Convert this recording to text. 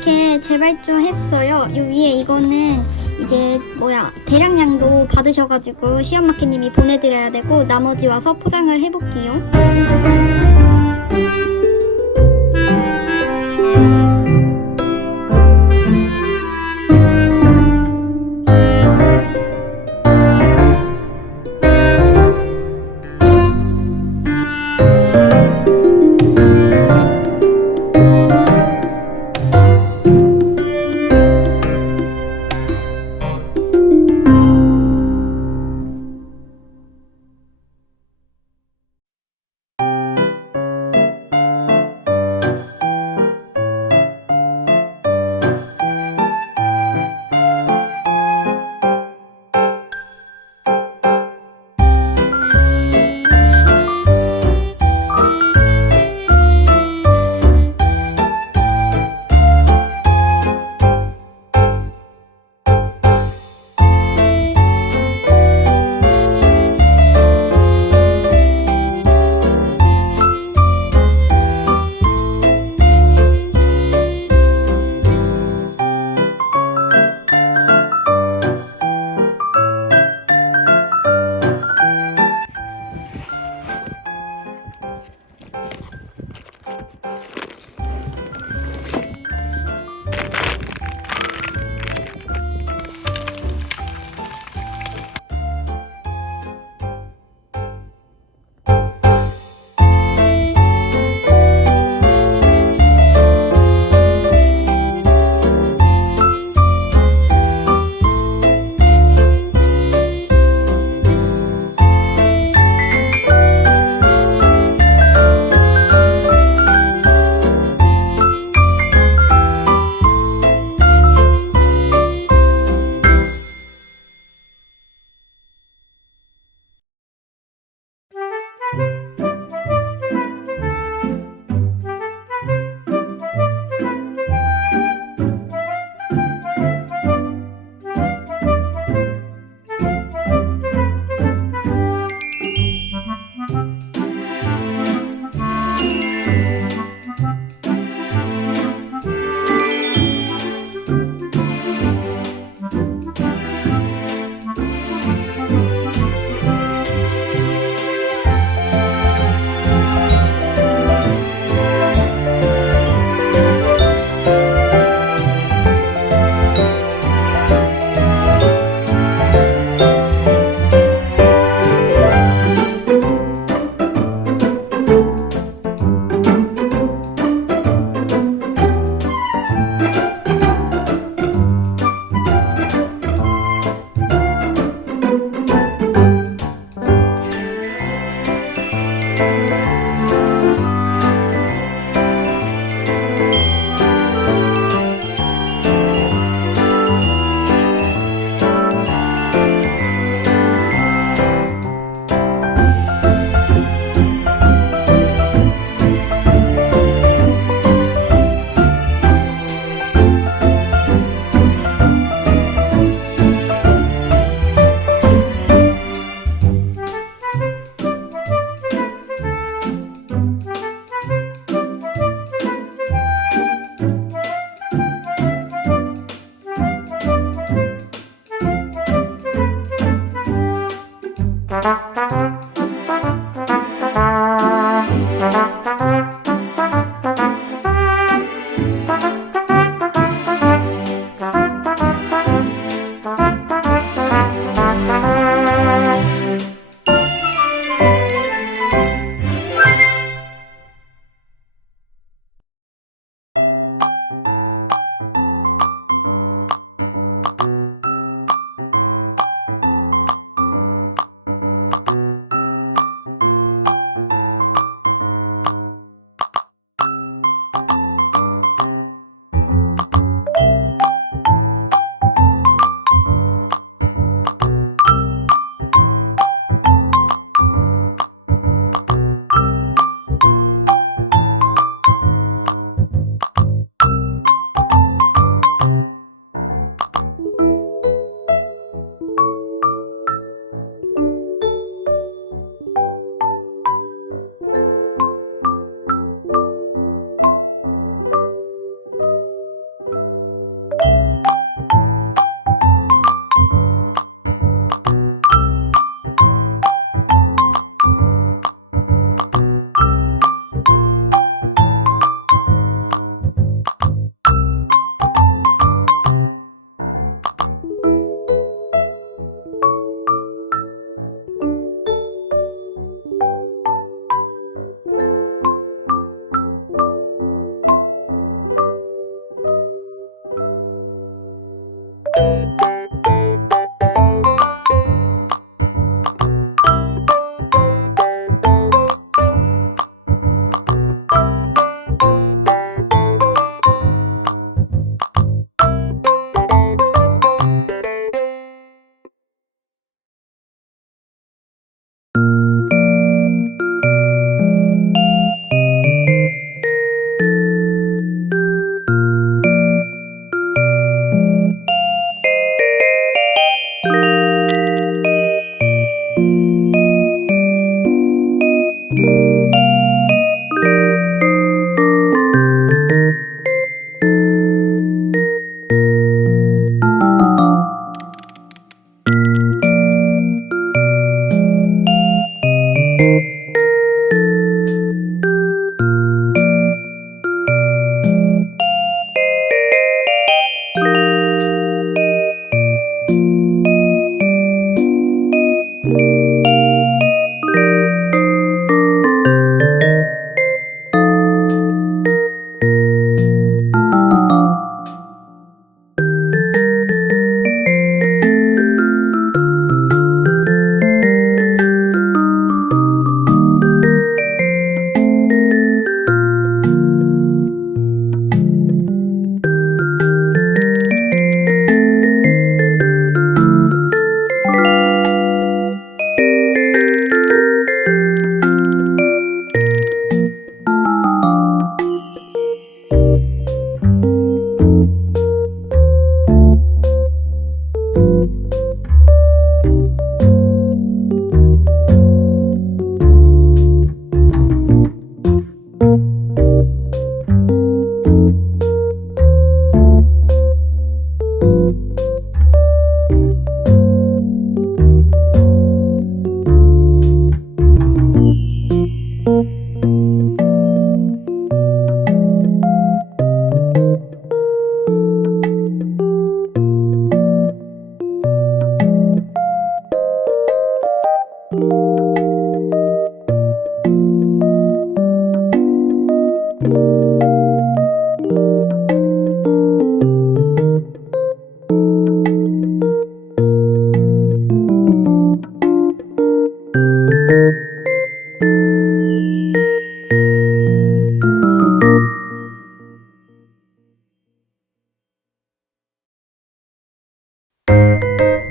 철저했어요. 요 위에 이거는 이제 뭐야 대량량도 받으셔가지고 시험마켓님이 보내드려야 되고 나머지 와서 포장을 해볼게요. you. Música